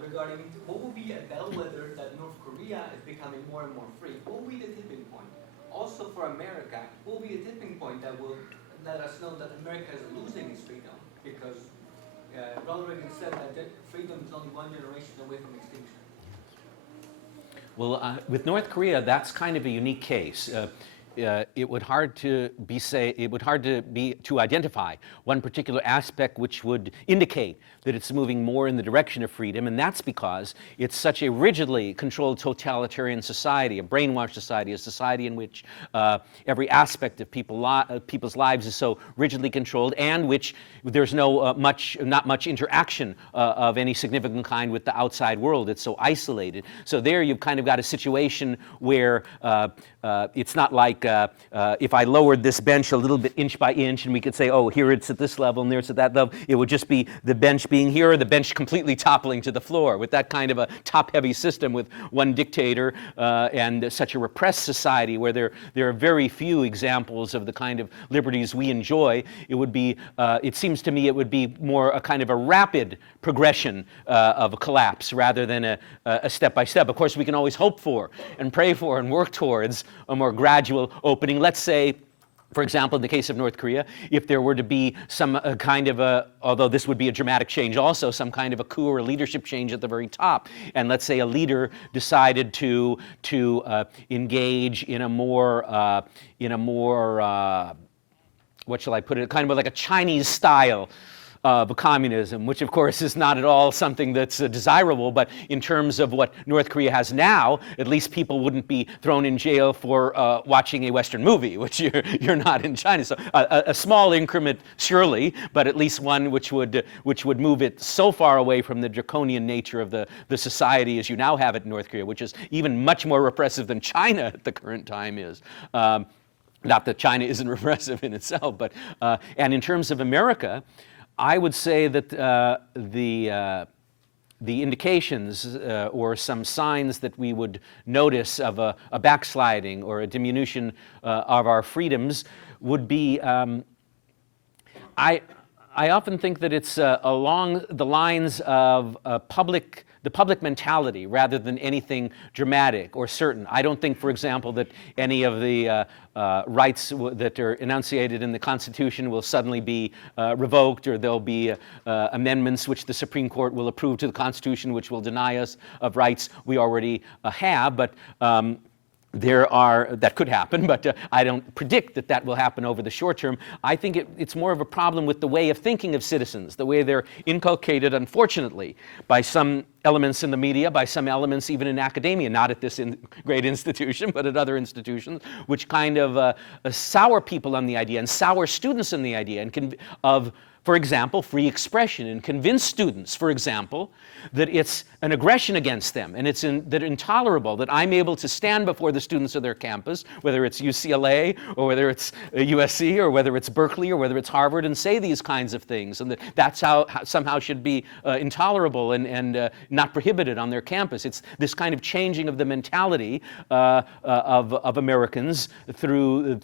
regarding what will be a bellwether that North Korea is becoming more and more free. What will be the tipping point? Also for America, what will be a tipping point that will let us know that America is losing its freedom? Because Ronald Reagan said that freedom is only one generation away from extinction. Well, with North Korea, that's kind of a unique case. It would be to identify one particular aspect which would indicate that it's moving more in the direction of freedom, and that's because it's such a rigidly controlled totalitarian society, a brainwashed society, a society in which every aspect of people's lives is so rigidly controlled, and which there's not much interaction of any significant kind with the outside world. It's so isolated. So there you've kind of got a situation where it's not like if I lowered this bench a little bit inch by inch, and we could say, oh, here it's at this level and there's at that level. It would just be the bench being here, or the bench completely toppling to the floor. With that kind of a top-heavy system with one dictator and such a repressed society where there are very few examples of the kind of liberties we enjoy, it seems to me it would be more a kind of a rapid progression of a collapse rather than a step-by-step. Of course, we can always hope for and pray for and work towards a more gradual opening. Let's say, for example, in the case of North Korea, if there were to be some kind of although this would be a dramatic change also, some kind of a coup or leadership change at the very top, and let's say a leader decided to engage in a more what shall I put it, kind of like a Chinese style of communism, which of course is not at all something that's desirable, but in terms of what North Korea has now, at least people wouldn't be thrown in jail for watching a Western movie, which you're not in China. So a small increment, surely, but at least one which would move it so far away from the draconian nature of the society as you now have it in North Korea, which is even much more repressive than China at the current time is. Not that China isn't repressive in itself, but and in terms of America, I would say that the indications or some signs that we would notice of a backsliding or a diminution of our freedoms would be, I often think that it's along the lines of the public mentality rather than anything dramatic or certain. I don't think, for example, that any of the rights that are enunciated in the Constitution will suddenly be revoked, or there'll be amendments which the Supreme Court will approve to the Constitution which will deny us of rights we already have. But that could happen, but I don't predict that will happen over the short term. I think it's more of a problem with the way of thinking of citizens, the way they're inculcated, unfortunately, by some elements in the media, by some elements even in academia, not at this great institution, but at other institutions, which kind of sour people on the idea and sour students on the idea of, for example, free expression, and convince students, for example, that it's an aggression against them, and it's intolerable that I'm able to stand before the students of their campus, whether it's UCLA or whether it's USC or whether it's Berkeley or whether it's Harvard, and say these kinds of things, and that's how somehow should be intolerable and not prohibited on their campus. It's this kind of changing of the mentality of Americans through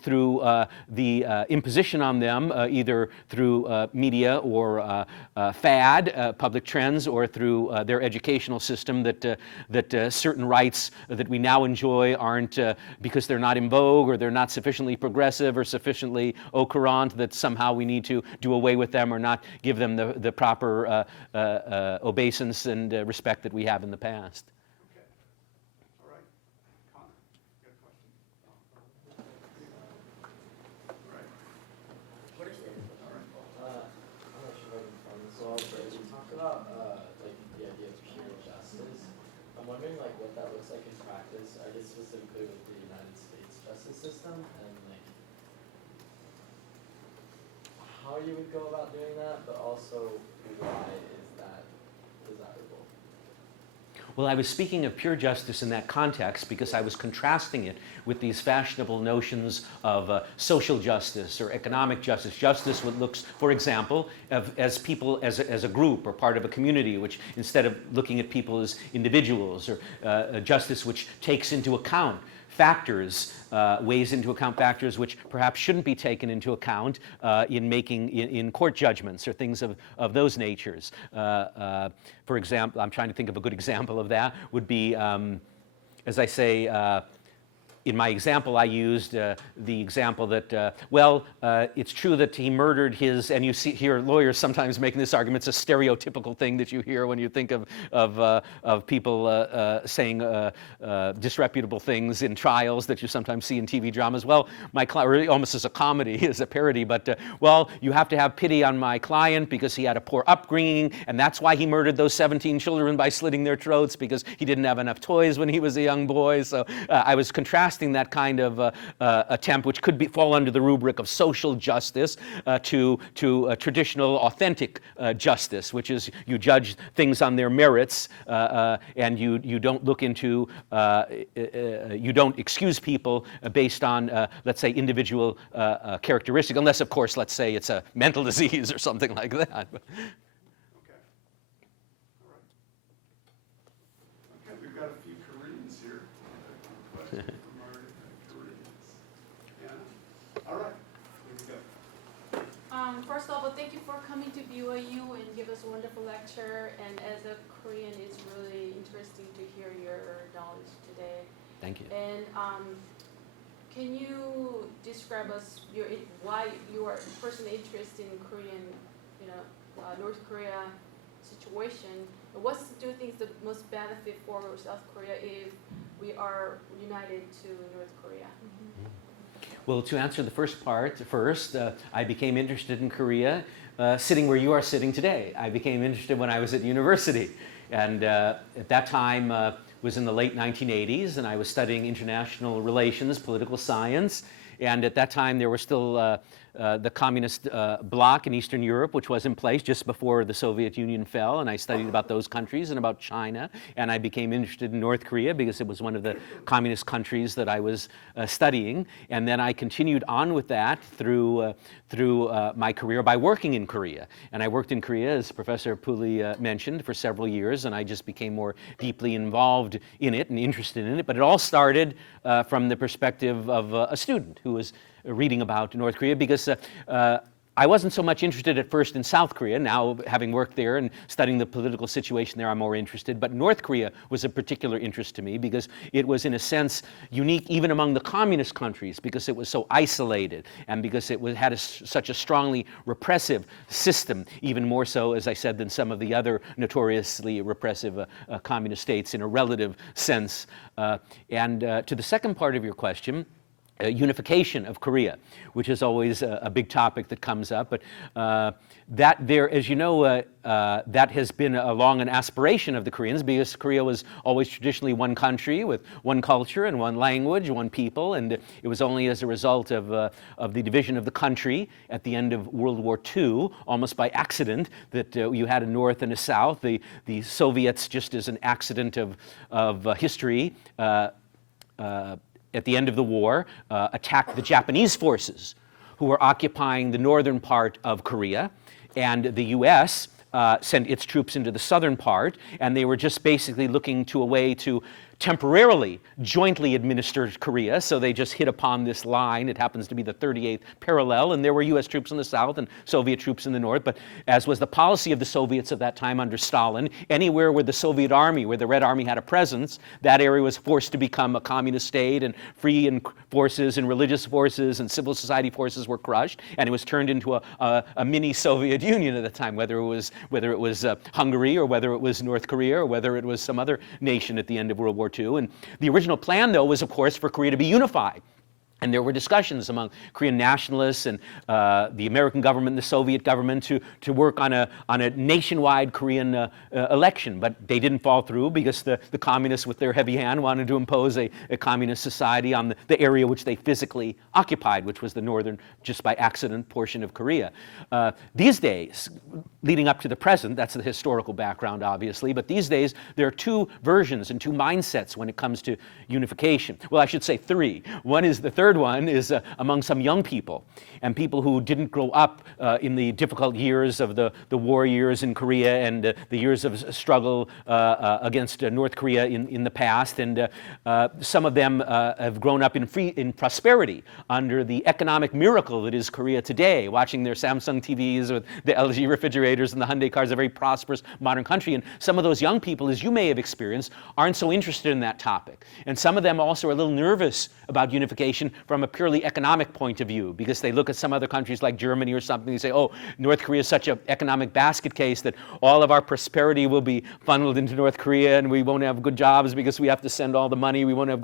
the imposition on them, either through media or fad, public trends, or through their educational system, that certain rights that we now enjoy aren't because they're not in vogue, or they're not sufficiently progressive or sufficiently au courant, that somehow we need to do away with them or not give them the proper obeisance and respect that we have in the past. Okay. system and like how you would go about doing that, but also why is that desirable? Well, I was speaking of pure justice in that context because I was contrasting it with these fashionable notions of social justice or economic justice. Justice what looks, for example, as people as a group or part of a community, which instead of looking at people as individuals, or justice which takes into account factors, weighs into account factors which perhaps shouldn't be taken into account in court judgments or things of those natures. For example, I'm trying to think of a good example of that would be, as I say, in my example, I used the example that, it's true that he murdered his, and you hear lawyers sometimes making this argument. It's a stereotypical thing that you hear when you think of people saying disreputable things in trials that you sometimes see in TV dramas. Well, my client, or almost as a comedy, as a parody, but, you have to have pity on my client because he had a poor upbringing, and that's why he murdered those 17 children by slitting their throats, because he didn't have enough toys when he was a young boy. So I was contrasting that kind of attempt, which could fall under the rubric of social justice, to traditional authentic justice, which is you judge things on their merits, and you don't look into, you don't excuse people based on, let's say, individual characteristics, unless, of course, let's say it's a mental disease or something like that. Okay. All right. Okay, we've got a few Koreans here. Questions from our Koreans. Yeah. All right. Here we go. First of all, thank you for coming to BYU and give us a wonderful lecture. And as a Korean, it's really interesting to hear your knowledge today. Thank you. And can you describe us why you are personally interested in Korean, North Korea situation? And what do you think is the most benefit for South Korea if we are united to North Korea? Well, to answer the first part first, I became interested in Korea sitting where you are sitting today. I became interested when I was at university. And at that time was in the late 1980s, and I was studying international relations, political science. And at that time, there were still the communist bloc in Eastern Europe, which was in place just before the Soviet Union fell, and I studied about those countries and about China, and I became interested in North Korea because it was one of the communist countries that I was studying, and then I continued on with that through my career by working in Korea. And I worked in Korea, as Professor Puli mentioned, for several years, and I just became more deeply involved in it and interested in it. But it all started from the perspective of a student who was reading about North Korea, because I wasn't so much interested at first in South Korea. Now, having worked there and studying the political situation there, I'm more interested. But North Korea was a particular interest to me because it was, in a sense, unique even among the communist countries, because it was so isolated and because it had such a strongly repressive system, even more so, as I said, than some of the other notoriously repressive communist states in a relative sense. And to the second part of your question, unification of Korea, which is always a big topic that comes up. But that there, as you know, that has been long an aspiration of the Koreans, because Korea was always traditionally one country with one culture and one language, one people, and it was only as a result of the division of the country at the end of World War II, almost by accident, that you had a North and a South. The Soviets, just as an accident of history, at the end of the war, attacked the Japanese forces who were occupying the northern part of Korea, and the U.S. Sent its troops into the southern part, and they were just basically looking to a way to temporarily jointly administered Korea, so they just hit upon this line. It happens to be the 38th parallel, and there were U.S. troops in the south and Soviet troops in the north, but as was the policy of the Soviets at that time under Stalin, anywhere where the Soviet army, where the Red Army had a presence, that area was forced to become a communist state, and free forces and religious forces and civil society forces were crushed, and it was turned into a mini Soviet Union at the time, whether it was Hungary, or whether it was North Korea, or whether it was some other nation at the end of World War II. And the original plan, though, was, of course, for Korea to be unified. And there were discussions among Korean nationalists and the American government and the Soviet government to work on a nationwide Korean election. But they didn't fall through because the communists, with their heavy hand, wanted to impose a communist society on the area which they physically occupied, which was the northern, just by accident, portion of Korea. These days, leading up to the present, that's the historical background, obviously, but these days there are two versions and two mindsets when it comes to unification. Well, I should say three. The third one is among some young people, and people who didn't grow up in the difficult years of the war years in Korea and the years of struggle against North Korea in the past. And some of them have grown up in prosperity under the economic miracle that is Korea today, watching their Samsung TVs with the LG refrigerators and the Hyundai cars, a very prosperous modern country. And some of those young people, as you may have experienced, aren't so interested in that topic. And some of them also are a little nervous about unification from a purely economic point of view, because they look at some other countries like Germany or something and say, oh, North Korea is such an economic basket case that all of our prosperity will be funneled into North Korea, and we won't have good jobs because we have to send all the money. We won't have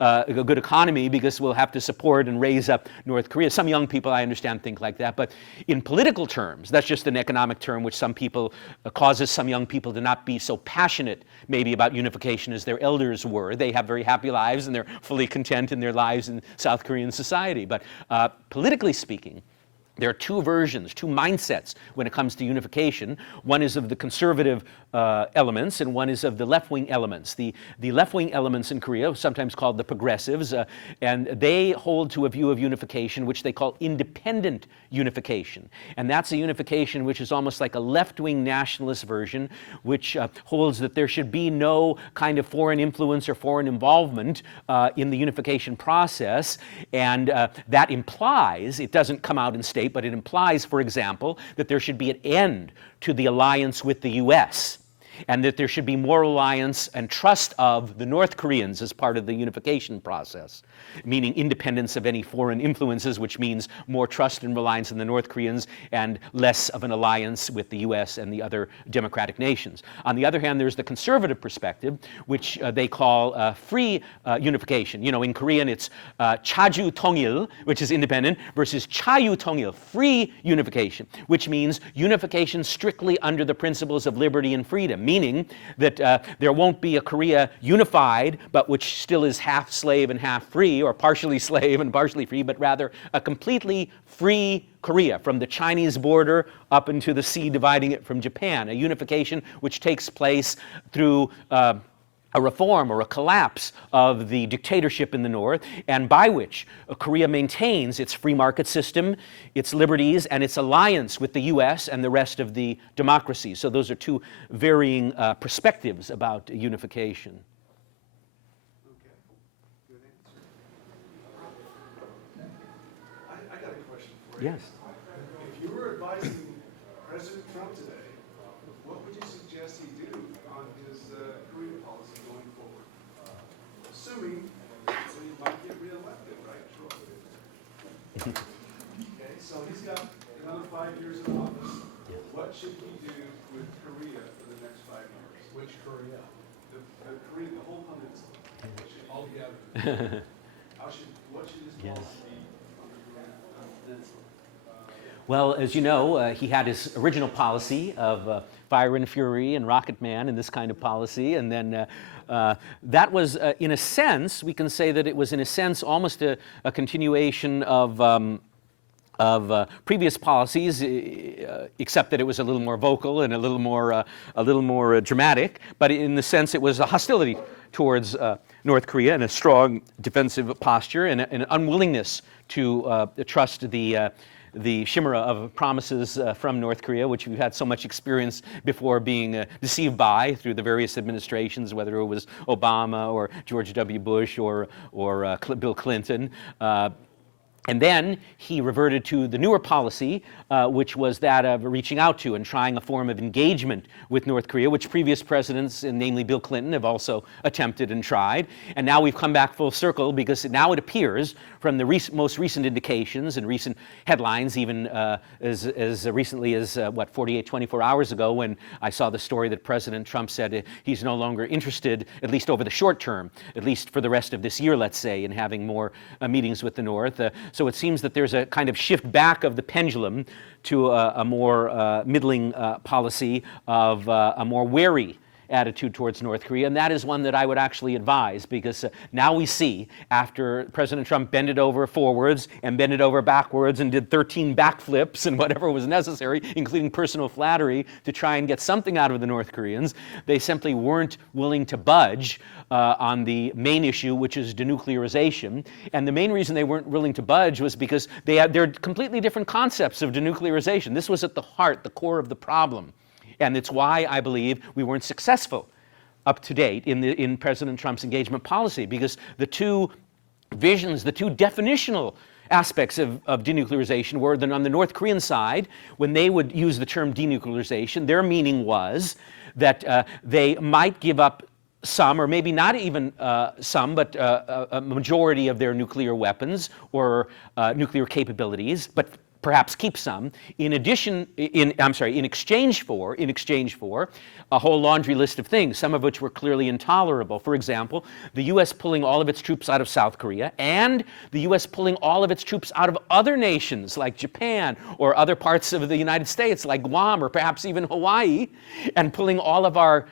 a good economy because we'll have to support and raise up North Korea. Some young people, I understand, think like that. But in political terms, that's just an economic term which some people causes some young people to not be so passionate maybe about unification as their elders were. They have very happy lives and they're fully content in their lives in South Korean society. But politically speaking, there are two versions, two mindsets when it comes to unification. One is of the conservative elements, and one is of the left-wing elements. The left-wing elements in Korea, sometimes called the progressives, and they hold to a view of unification which they call independent unification. And that's a unification which is almost like a left-wing nationalist version, which holds that there should be no kind of foreign influence or foreign involvement in the unification process. And that implies, it doesn't come out in state, but it implies, for example, that there should be an end to the alliance with the U.S., and that there should be more alliance and trust of the North Koreans as part of the unification process, meaning independence of any foreign influences, which means more trust and reliance in the North Koreans and less of an alliance with the U.S. and the other democratic nations. On the other hand, there's the conservative perspective, which they call free unification. You know, in Korean, it's Chaju Tongil, which is independent, versus Chayu Tongil, free unification, which means unification strictly under the principles of liberty and freedom, meaning that there won't be a Korea unified, but which still is half slave and half free, or partially slave and partially free, but rather a completely free Korea from the Chinese border up into the sea dividing it from Japan, a unification which takes place through a reform or a collapse of the dictatorship in the north, and by which Korea maintains its free market system, its liberties, and its alliance with the U.S. and the rest of the democracies. So those are two varying perspectives about unification. Okay, good answer. I got a question for you. Yes. If you were advising President Trump today, what would you suggest he do on his Korea policy going forward? Assuming he might get reelected, right? Okay, so he's got another 5 years in office. What should he do with Korea for the next 5 years? Which Korea? The Korea, the whole peninsula. All together. What should his Yes. policy be on the Korean peninsula? Well, as you know, he had his original policy of fire and fury and Rocket Man and this kind of policy. And then that was, in a sense, we can say that it was, in a sense, almost a continuation of previous policies, except that it was a little more vocal and a little more dramatic. But in the sense, it was a hostility towards North Korea and a strong defensive posture and an unwillingness to trust the chimera of promises from North Korea, which we've had so much experience before being deceived by through the various administrations, whether it was Obama or George W. Bush or Bill Clinton. And then he reverted to the newer policy, which was that of reaching out to and trying a form of engagement with North Korea, which previous presidents, and namely Bill Clinton, have also attempted and tried. And now we've come back full circle because now it appears from the most recent indications and recent headlines, even as recently as, 48, 24 hours ago, when I saw the story that President Trump said he's no longer interested, at least over the short term, at least for the rest of this year, let's say, in having more meetings with the North. So it seems that there's a kind of shift back of the pendulum to a more middling policy of a more wary attitude towards North Korea, and that is one that I would actually advise, because now we see, after President Trump bended over forwards and bended over backwards and did 13 backflips and whatever was necessary, including personal flattery, to try and get something out of the North Koreans, they simply weren't willing to budge on the main issue, which is denuclearization. And the main reason they weren't willing to budge was because they're completely different concepts of denuclearization. This was at the heart, the core of the problem. And it's why I believe we weren't successful up to date in President Trump's engagement policy, because the two visions, the two definitional aspects of denuclearization were that on the North Korean side, when they would use the term denuclearization, their meaning was that they might give up some, or maybe not even some, but a majority of their nuclear weapons or nuclear capabilities, but perhaps keep some, in exchange for a whole laundry list of things, some of which were clearly intolerable. For example, the U.S. pulling all of its troops out of South Korea, and the U.S. pulling all of its troops out of other nations like Japan or other parts of the United States like Guam or perhaps even Hawaii, and pulling all of our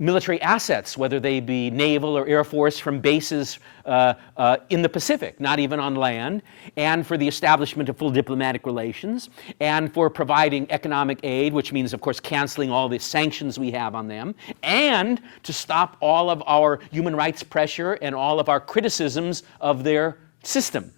military assets, whether they be naval or air force, from bases in the Pacific, not even on land, and for the establishment of full diplomatic relations, and for providing economic aid, which means, of course, canceling all the sanctions we have on them, and to stop all of our human rights pressure and all of our criticisms of their system.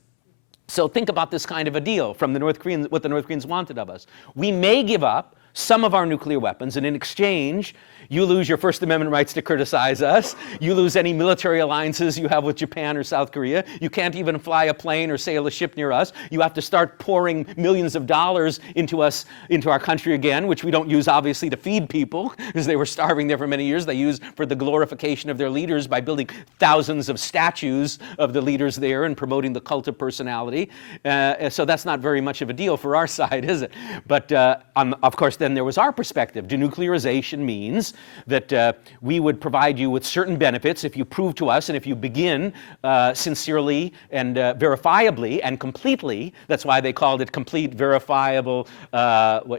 So think about this kind of a deal from the North Koreans, what the North Koreans wanted of us. We may give up some of our nuclear weapons, and in exchange, you lose your First Amendment rights to criticize us. You lose any military alliances you have with Japan or South Korea. You can't even fly a plane or sail a ship near us. You have to start pouring millions of dollars into our country again, which we don't use, obviously, to feed people, because they were starving there for many years. They use for the glorification of their leaders by building thousands of statues of the leaders there and promoting the cult of personality. So that's not very much of a deal for our side, is it? But of course, then there was our perspective. Denuclearization means that we would provide you with certain benefits if you prove to us and if you begin sincerely and verifiably and completely. That's why they called it complete, verifiable,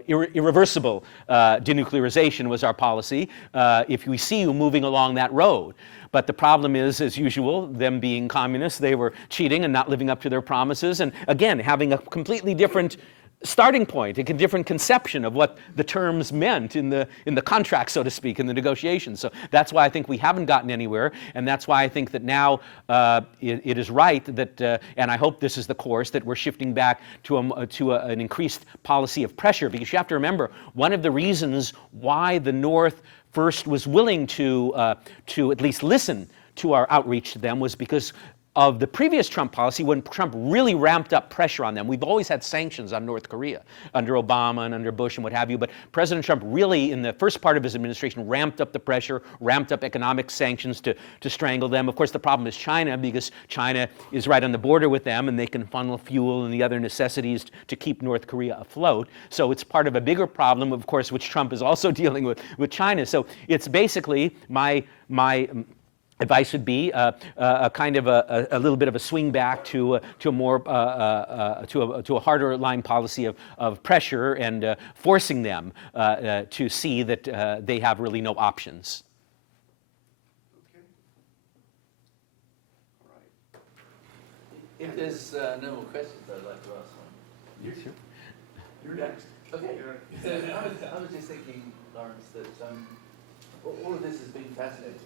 irreversible denuclearization was our policy, if we see you moving along that road. But the problem is, as usual, them being communists, they were cheating and not living up to their promises, and again, having a completely different starting point, a different conception of what the terms meant in the contract, so to speak, in the negotiations. So that's why I think we haven't gotten anywhere, and that's why I think that now it is right that, and I hope this is the course, that we're shifting back to an increased policy of pressure, because you have to remember, one of the reasons why the North first was willing to at least listen to our outreach to them was because of the previous Trump policy, when Trump really ramped up pressure on them. We've always had sanctions on North Korea under Obama and under Bush and what have you, but President Trump really, in the first part of his administration, ramped up the pressure, ramped up economic sanctions to strangle them. Of course, the problem is China, because China is right on the border with them, and they can funnel fuel and the other necessities to keep North Korea afloat. So it's part of a bigger problem, of course, which Trump is also dealing with China. So it's basically my advice would be a kind of a little bit of a swing back to a more to a harder line policy of pressure and forcing them to see that they have really no options. Okay. All right. If there's no more questions, I'd like to ask one. Yes, sure. You're next. Okay. So I was just thinking, Lawrence, that all of this has been fascinating.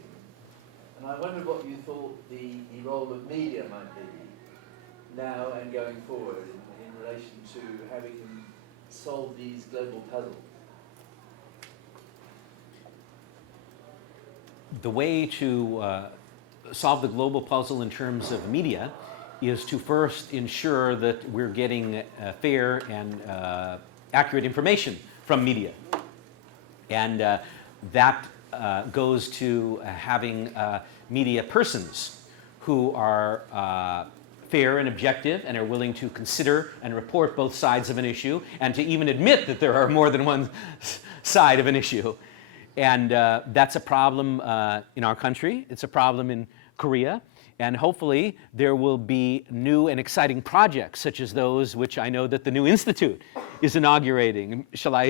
And I wondered what you thought the role of media might be now and going forward in relation to how we can solve these global puzzles. The way to solve the global puzzle in terms of media is to first ensure that we're getting fair and accurate information from media. And that goes to having media persons who are fair and objective and are willing to consider and report both sides of an issue and to even admit that there are more than one side of an issue. And that's a problem in our country. It's a problem in Korea. And hopefully there will be new and exciting projects such as those which I know that the new institute is inaugurating. Shall I,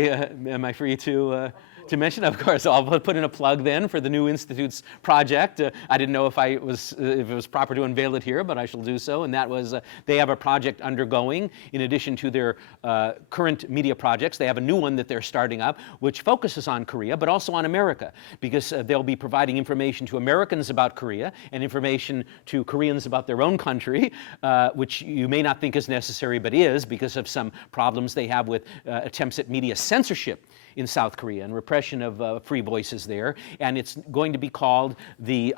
am I free to mention? Of course, I'll put in a plug then for the new institute's project. I didn't know if it was proper to unveil it here, but I shall do so. And that was, they have a project undergoing in addition to their current media projects. They have a new one that they're starting up, which focuses on Korea, but also on America, because they'll be providing information to Americans about Korea and information to Koreans about their own country, which you may not think is necessary, but is, because of some problems they have with attempts at media censorship in South Korea and repression of free voices there. And it's going to be called the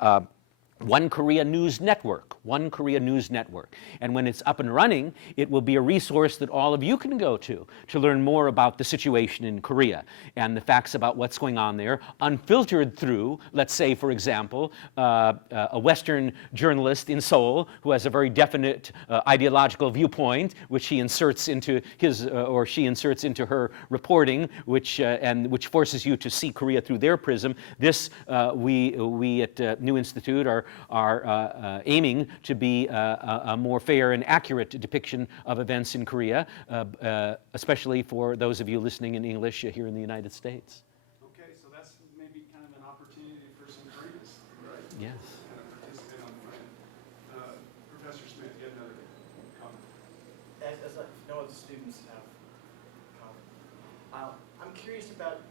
One Korea News Network. One Korea News Network. And when it's up and running, it will be a resource that all of you can go to learn more about the situation in Korea and the facts about what's going on there, unfiltered through, let's say, for example, a Western journalist in Seoul who has a very definite ideological viewpoint, which he inserts into his or she inserts into her reporting, which forces you to see Korea through their prism. This we at New Institute are aiming to be a more fair and accurate depiction of events in Korea, especially for those of you listening in English here in the United States. Okay, so that's maybe kind of an opportunity for some Koreans, right? Yes. Kind of participate on the plan. Professor Smith, you had another comment. As no other students have comment. I'm curious about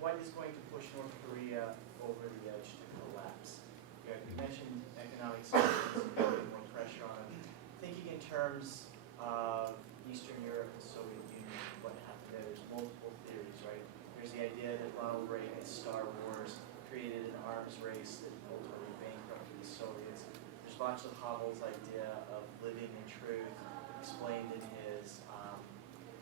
what is going to push North Korea over the edge to collapse. You mentioned economic sanctions and putting more pressure on them. Thinking in terms of Eastern Europe and Soviet Union, what happened there, there's multiple theories, right? There's the idea that Ronald Reagan's Star Wars created an arms race that ultimately bankrupted the Soviets. There's Václav Havel's idea of living in truth, explained in his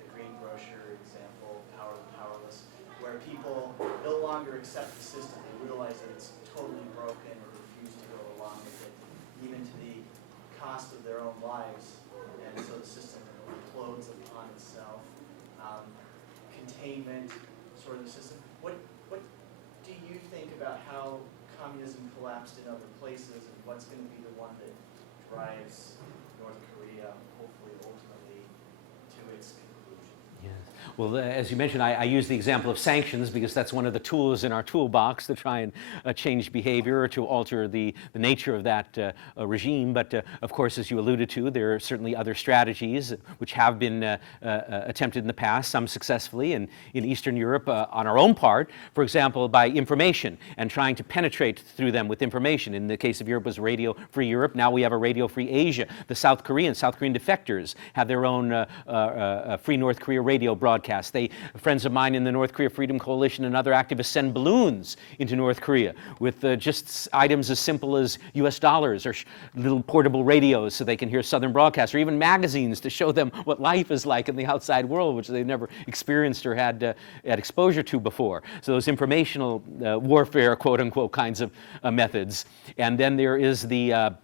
the green brochure example, Power of the Powerless, where people no longer accept the system. They realize that it's totally broken or refuse to go along with it, even to the cost of their own lives. And so the system implodes upon itself. Containment, sort of the system. What do you think about how communism collapsed in other places, and what's going to be the one that drives North Korea, hopefully, ultimately, to its conclusion? Yes. Well, as you mentioned, I use the example of sanctions because that's one of the tools in our toolbox to try and change behavior or to alter the nature of that regime. But of course, as you alluded to, there are certainly other strategies which have been attempted in the past, some successfully, and in Eastern Europe on our own part, for example, by information and trying to penetrate through them with information. In the case of Europe, it was Radio Free Europe. Now we have a Radio Free Asia. The South Korean defectors have their own Free North Korea radio broadcast. Friends of mine in the North Korea Freedom Coalition and other activists send balloons into North Korea with just items as simple as US dollars or little portable radios so they can hear Southern broadcasts, or even magazines to show them what life is like in the outside world, which they've never experienced or had exposure to before. So those informational warfare, quote unquote, kinds of methods. And then there is there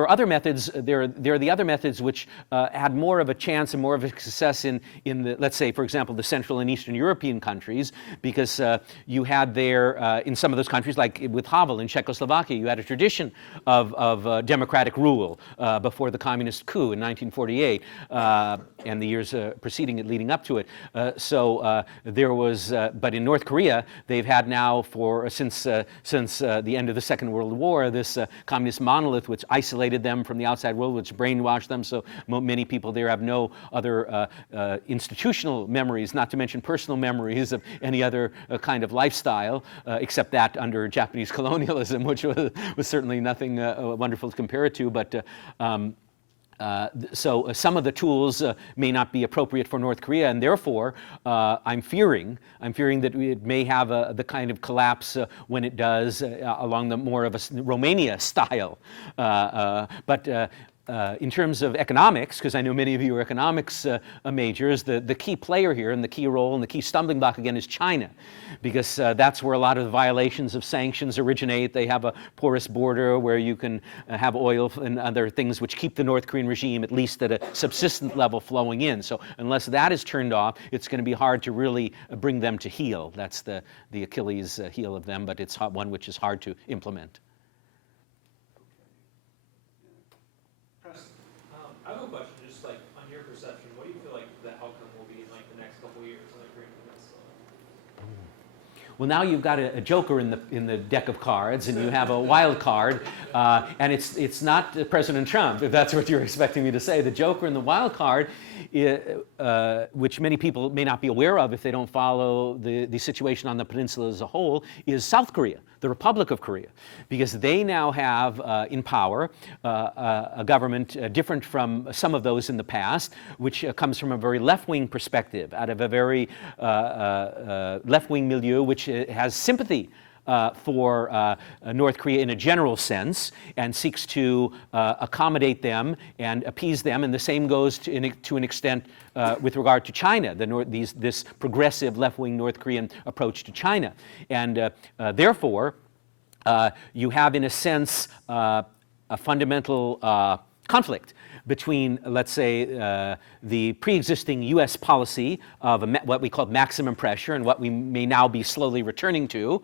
are other methods. There are the other methods which had more of a chance and more of a success in the, let's say, for example, the Central and Eastern European countries, because you had there in some of those countries, like with Havel in Czechoslovakia, you had a tradition of democratic rule before the communist coup in 1948 and the years preceding it, leading up to it. There was, but in North Korea, they've had now since the end of the Second World War this communist monolith which isolated them from the outside world, which brainwashed them, so many people there have no other institutional memories, not to mention personal memories of any other kind of lifestyle, except that under Japanese colonialism, which was certainly nothing wonderful to compare it to, but So some of the tools may not be appropriate for North Korea, and therefore I'm fearing that it may have the kind of collapse when it does along the more of a Romania style. But in terms of economics, because I know many of you are economics majors, the key player here and the key role and the key stumbling block again is China, because that's where a lot of the violations of sanctions originate. They have a porous border where you can have oil and other things which keep the North Korean regime at least at a subsistent level flowing in. So unless that is turned off, it's going to be hard to really bring them to heel. That's the Achilles heel of them, but it's one which is hard to implement. I have a question, just like on your perception, what do you feel like the outcome will be in like the next couple of years on the Korean Peninsula? Well, now you've got a joker in the deck of cards, and you have a wild card, and it's not President Trump, if that's what you're expecting me to say. The joker in the wild card, which many people may not be aware of if they don't follow the situation on the peninsula as a whole, is South Korea, the Republic of Korea, because they now have in power a government different from some of those in the past, which comes from a very left-wing perspective, out of a very left-wing milieu, which has sympathy for North Korea in a general sense and seeks to accommodate them and appease them. And the same goes to an extent with regard to China, this progressive left-wing North Korean approach to China. And therefore, you have, in a sense, a fundamental conflict between, let's say, the pre-existing U.S. policy of what we call maximum pressure and what we may now be slowly returning to,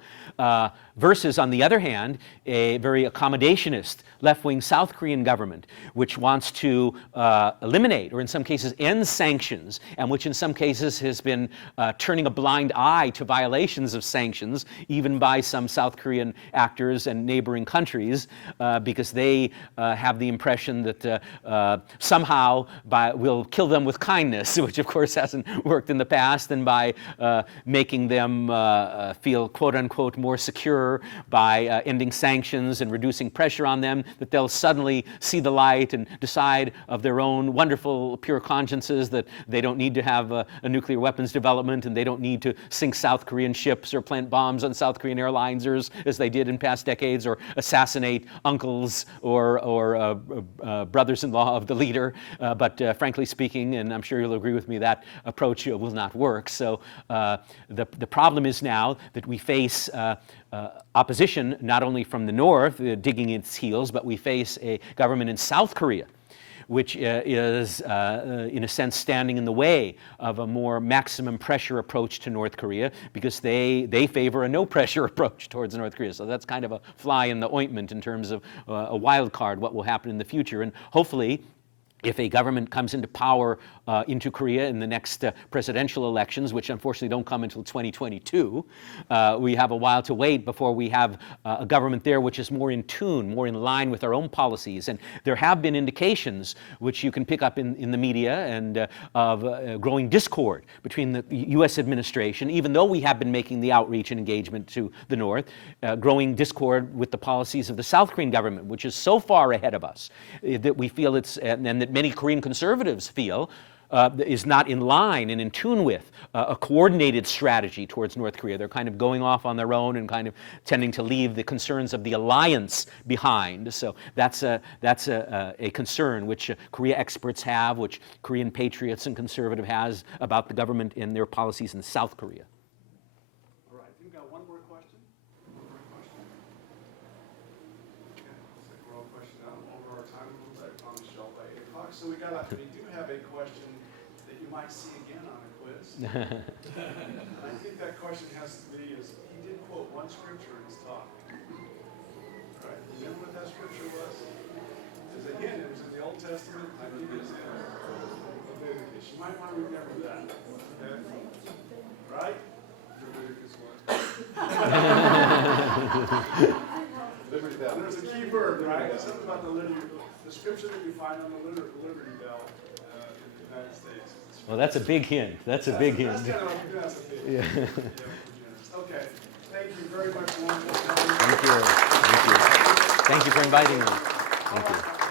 versus, on the other hand, a very accommodationist left-wing South Korean government, which wants to eliminate, or in some cases end sanctions, and which in some cases has been turning a blind eye to violations of sanctions, even by some South Korean actors and neighboring countries, because they have the impression that somehow we'll kill them with kindness, which of course hasn't worked in the past, and by making them feel quote-unquote more secure by ending sanctions and reducing pressure on them, that they'll suddenly see the light and decide of their own wonderful pure consciences that they don't need to have a nuclear weapons development, and they don't need to sink South Korean ships or plant bombs on South Korean airliners as they did in past decades, or assassinate uncles or brothers-in-law of the leader. But frankly speaking, and I'm sure you'll agree with me, that approach will not work. So the problem is now that we face opposition not only from the north, digging its heels, but we face a government in South Korea which is, in a sense, standing in the way of a more maximum pressure approach to North Korea, because they favor a no-pressure approach towards North Korea. So that's kind of a fly in the ointment in terms of a wild card, what will happen in the future. And hopefully, if a government comes into power into Korea in the next presidential elections, which unfortunately don't come until 2022, we have a while to wait before we have a government there which is more in tune, more in line with our own policies. And there have been indications, which you can pick up in the media, and of growing discord between the U.S. administration, even though we have been making the outreach and engagement to the north, growing discord with the policies of the South Korean government, which is so far ahead of us that we feel it's, and that many Korean conservatives feel, is not in line and in tune with a coordinated strategy towards North Korea. They're kind of going off on their own and kind of tending to leave the concerns of the alliance behind. So that's a concern which Korea experts have, which Korean patriots and conservative has about the government and their policies in South Korea. All right, we've got one more question. One more question. Okay, looks like we're all questioned out over our time. It looks like on the shelf by 8 o'clock. So we do have a question that you might see again on a quiz. I think that question has to be is, he did quote one scripture in his talk. All right, remember what that scripture was? There's a hint, it was in the Old Testament. I think it was in Leviticus. You might want to remember that. Okay? Right? Leviticus what? Liberty Bell. There's a key word, right? Something about the scripture that you find on the Liberty Bell in the United States. Well, that's a big hint. That's a big hint. That's kind of like, that's a big hint. Yeah. Okay. Thank you very much, Warren. Thank you. Thank you. Thank you for inviting me. Thank you.